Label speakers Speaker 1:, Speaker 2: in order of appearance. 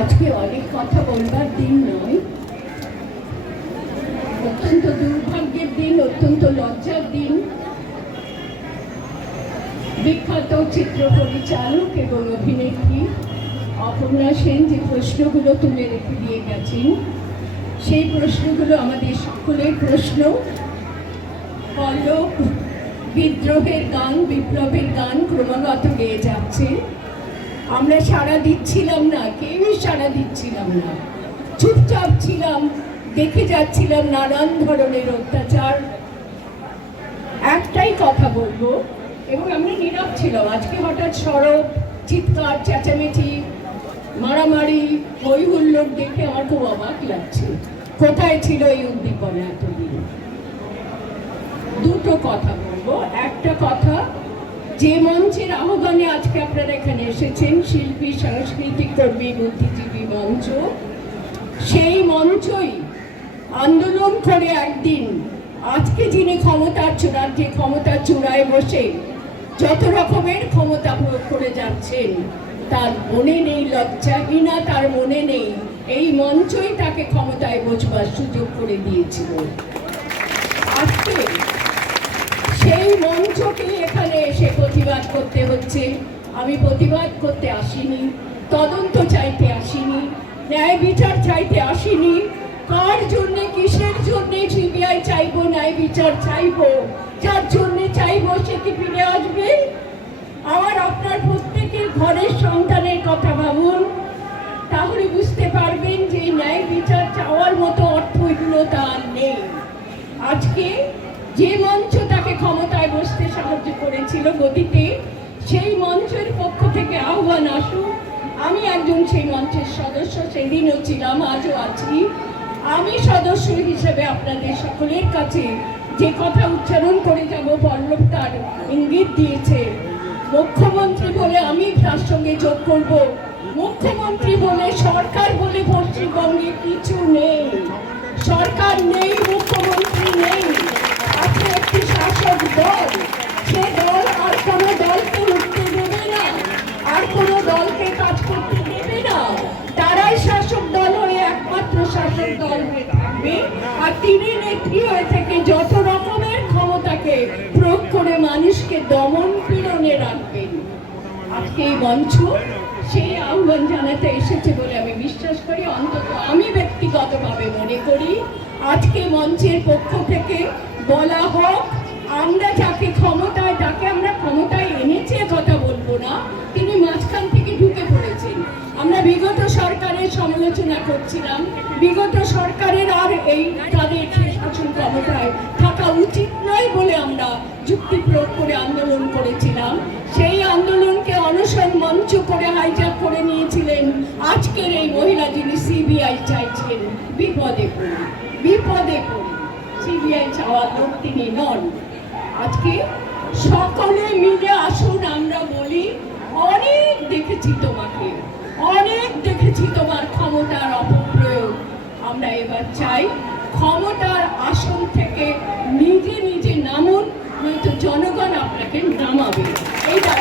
Speaker 1: আজকে অনেক কথা বলবার দিন নয়। অত্যন্ত দুর্ভাগ্যের দিন, অত্যন্ত লজ্জার দিন। বিখ্যাত চিত্র পরিচালক এবং অভিনেত্রী অপর্ণা সেন যে প্রশ্নগুলো তুলে রেখে দিয়ে গেছেন, সেই প্রশ্নগুলো আমাদের সকলের প্রশ্ন। পল্লব বিদ্রোহের গান, বিপ্লবের গান ক্রমাগত গেয়ে যাচ্ছে। আমরা সাড়া দিচ্ছিলাম না, কেউই সাড়া দিচ্ছিলাম না। চুপচাপ ছিলাম, দেখে যাচ্ছিলাম নানান ধরনের অত্যাচার। একটাই কথা বলব, এবং আমরা নীরব ছিলাম। আজকে হঠাৎ সড়ক চিৎকার, চেঁচামেচি, মারামারি হই হুল্লোড় দেখে আমার খুব অবাক লাগছে। কোথায় ছিল এই উদ্দীপনা এতদিন? দুটো কথা বলব। একটা কথা যে মঞ্চের আহ্বানে আজকে আপনারা এখানে এসেছেন, শিল্পী, সাংস্কৃতিক কর্মী, বুদ্ধিজীবী মঞ্চ। সেই মঞ্চই আন্দোলন করে একদিন আজকে যিনি ক্ষমতার চূড়ার যে ক্ষমতার চূড়ায় বসে যত রকমের ক্ষমতা প্রয়োগ করে যাচ্ছেন, তার মনে নেই লজ্জাহীনা তার মনে নেই। এই মঞ্চই তাকে ক্ষমতায় বসবার সুযোগ করে দিয়েছিল। আজকে সেই মঞ্চকে এখানে প্রতিবাদ করতে হচ্ছে। আমি প্রতিবাদ করতে আসিনি, তদন্ত চাইতে আসিনি, ন্যায় বিচার চাইতে আসিনি। কার জন্য, কিসের জন্য সিবিআই চাইব, ন্যায় বিচার চাইব? যার জন্য চাইব সে কি ফিরে আসবে? আমার আপনার প্রত্যেকের ঘরের সন্তানের কথা ভাবুন। তাহলে বুঝতে পারবেন যে ন্যায় বিচার চাওয়ার মতো অর্থ অর্থহীনতা আর নেই। আজকে যে মঞ্চ ক্ষমতায় বসতে সাহায্য করেছিল গতিতে। সেই মঞ্চের পক্ষ থেকে আহ্বান আসুক, আমি একজন সেই মঞ্চের সদস্য সেদিনও ছিলাম, আজও আছি। আমি সদস্য হিসেবে আপনাদের সকলের কাছে যে কথা উচ্চারণ করে যাব, পল্লব তার ইঙ্গিত দিয়েছে। মুখ্যমন্ত্রী বলে আমি তার সঙ্গে যোগ করব। মুখ্যমন্ত্রী বলে সরকার বলে পশ্চিমবঙ্গে কিছু নেই। সরকার নেই হয়ে আর তিনি নেত্রী হয়ে থেকে যত রকমের ক্ষমতাকে প্রয়োগ করে মানুষকে দমন পীড়নে রাখবেন। আজকে এই মঞ্চ সেই আহ্বান জানাতে এসেছে বলে আমি বিশ্বাস করি। অন্তত আমি ব্যক্তিগতভাবে মনে করি, আজকে মঞ্চের পক্ষ থেকে বলা হোক, আমরা যাকে ক্ষমতায়, যাকে আমরা ক্ষমতায় এনেছি কথা বলব না, তিনি মাঝখান থেকে ঢুকে পড়েছেন। আমরা বিগত সরকারের সমালোচনা করছিলাম, বিগত আন্দোলন করেছিলাম, সেই আন্দোলনকে অনশন মঞ্চ করে হাইজ্যাক করে নিয়েছিলেন আজকের এই মহিলা যিনি সিবিআই চাইছেন। বিপদে পড়ে বিপদে পড়ে সিবিআই চাওয়ার লোক তিনি নন। আজকে সকলে মিলে আসুন, আমরা বলি, অনেক দেখেছি তোমাকে, অনেক দেখেছি তোমার ক্ষমতার অপপ্রয়োগ। আমরা এবার চাই, ক্ষমতার আসন থেকে নিজে নিজে নামুন জনগণ আপনাকে নামাবে। এইটা